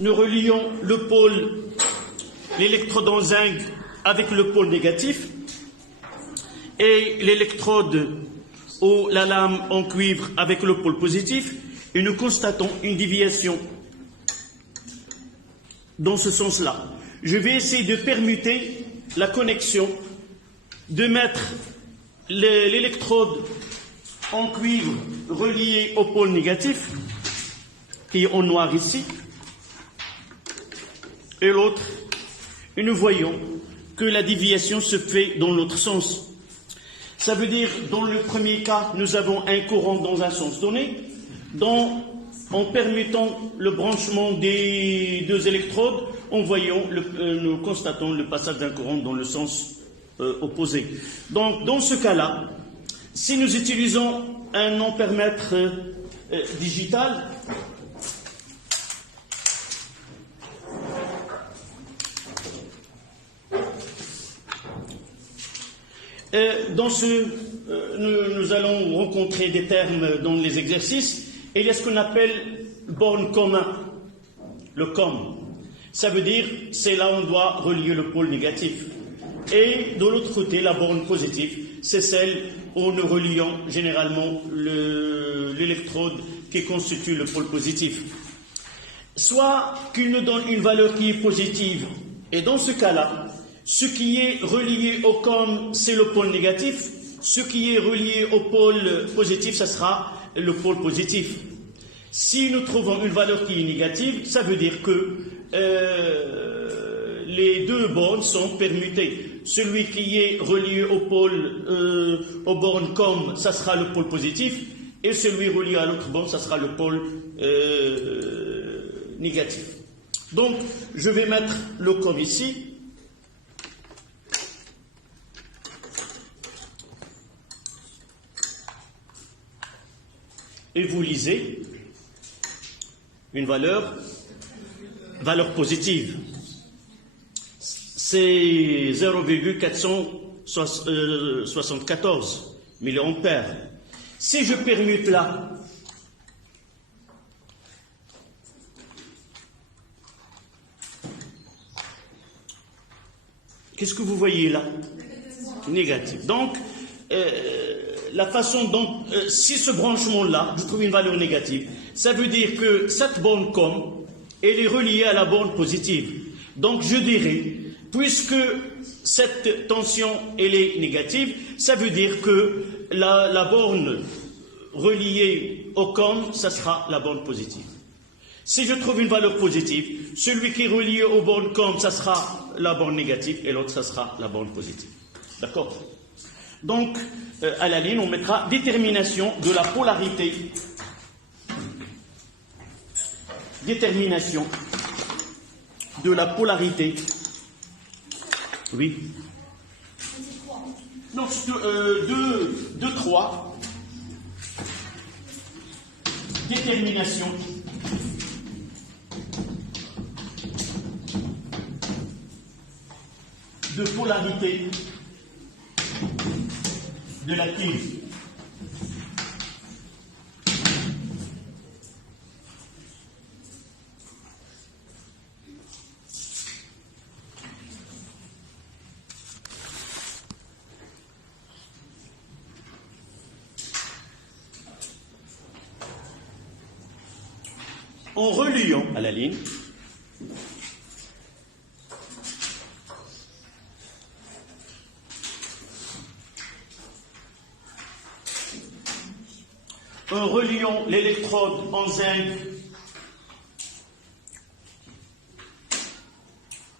nous relions le pôle, l'électrode en zinc avec le pôle négatif et l'électrode ou la lame en cuivre avec le pôle positif, et nous constatons une déviation dans ce sens-là. Je vais essayer de permuter la connexion, de mettre l'électrode en cuivre reliée au pôle négatif, qui est en noir ici, et l'autre, et nous voyons que la déviation se fait dans l'autre sens. Ça veut dire, dans le premier cas, nous avons un courant dans un sens donné, en permettant le branchement des deux électrodes, nous constatons le passage d'un courant dans le sens opposé. Donc, dans ce cas-là, si nous utilisons un ampèremètre digital, nous allons rencontrer des termes dans les exercices. Et il y a ce qu'on appelle borne commun, le COM. Ça veut dire, c'est là où on doit relier le pôle négatif. Et de l'autre côté, la borne positive, c'est celle où nous relions généralement l'électrode qui constitue le pôle positif. Soit qu'il nous donne une valeur qui est positive, et dans ce cas-là, ce qui est relié au COM, c'est le pôle négatif. Ce qui est relié au pôle positif, ça sera le pôle positif. Si nous trouvons une valeur qui est négative, ça veut dire que les deux bornes sont permutées. Celui qui est relié au pôle, aux bornes COM, ça sera le pôle positif, et celui relié à l'autre borne, ça sera le pôle négatif. Donc, je vais mettre le COM ici. Et vous lisez une valeur positive. C'est 0,474 milliampères. Si je permute là, qu'est-ce que vous voyez là? Négatif. Donc, la façon dont, si ce branchement-là, je trouve une valeur négative, ça veut dire que cette borne COM, elle est reliée à la borne positive. Donc je dirais, puisque cette tension, elle est négative, ça veut dire que la borne reliée au COM, ça sera la borne positive. Si je trouve une valeur positive, celui qui est relié aux bornes COM, ça sera la borne négative, et l'autre, ça sera la borne positive. D'accord? Donc, à la ligne, on mettra détermination de la polarité. Détermination de la polarité. Oui. Non, 2, 3. Détermination de polarité de la cuve. En reliant à la ligne, en reliant l'électrode en zinc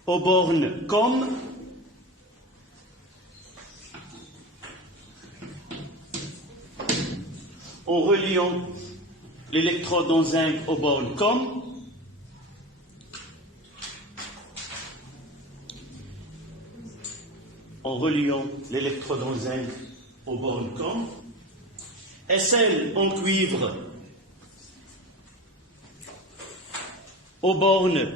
aux bornes COM, en reliant l'électrode en zinc aux bornes COM, en reliant l'électrode en zinc aux bornes COM, et celle en cuivre aux bornes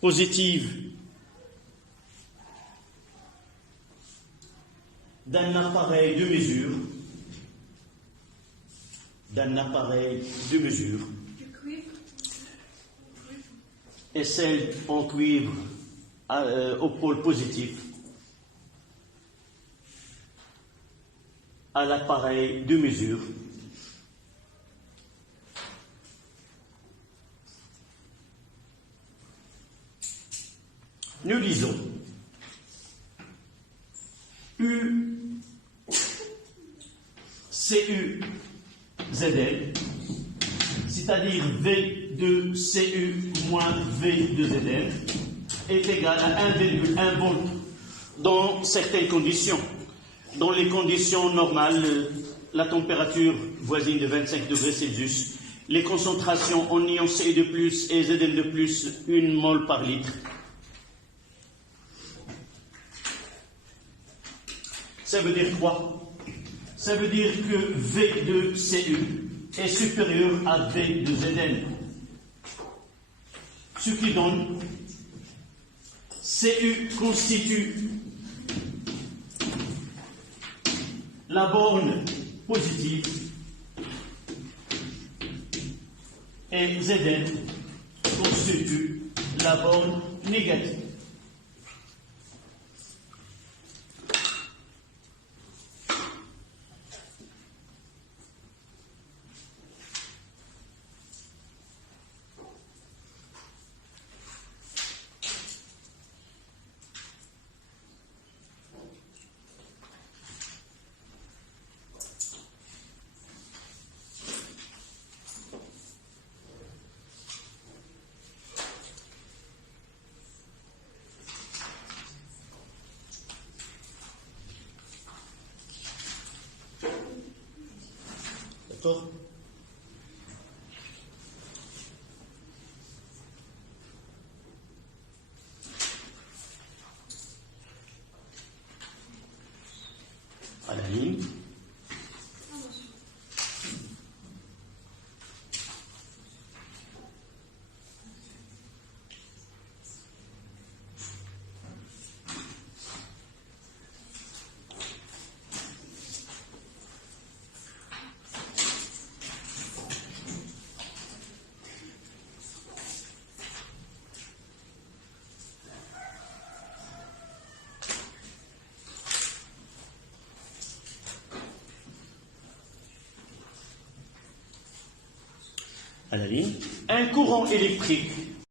positives d'un appareil de mesure d'un appareil de mesure et celle en cuivre au pôle positif à l'appareil de mesure nous lisons CU-ZL, c'est-à-dire V2CU moins V2ZL, est égal à 1,1 volt dans certaines conditions. Dans les conditions normales, la température voisine de 25 degrés Celsius, les concentrations en ions Cu de plus et Zn de plus, 1 mol par litre. Ça veut dire quoi? Ça veut dire que V2Cu est supérieur à V2Zn. Ce qui donne Cu constitue la borne positive et Zn constitue la borne négative. D'accord? À la ligne. À la ligne, un courant électrique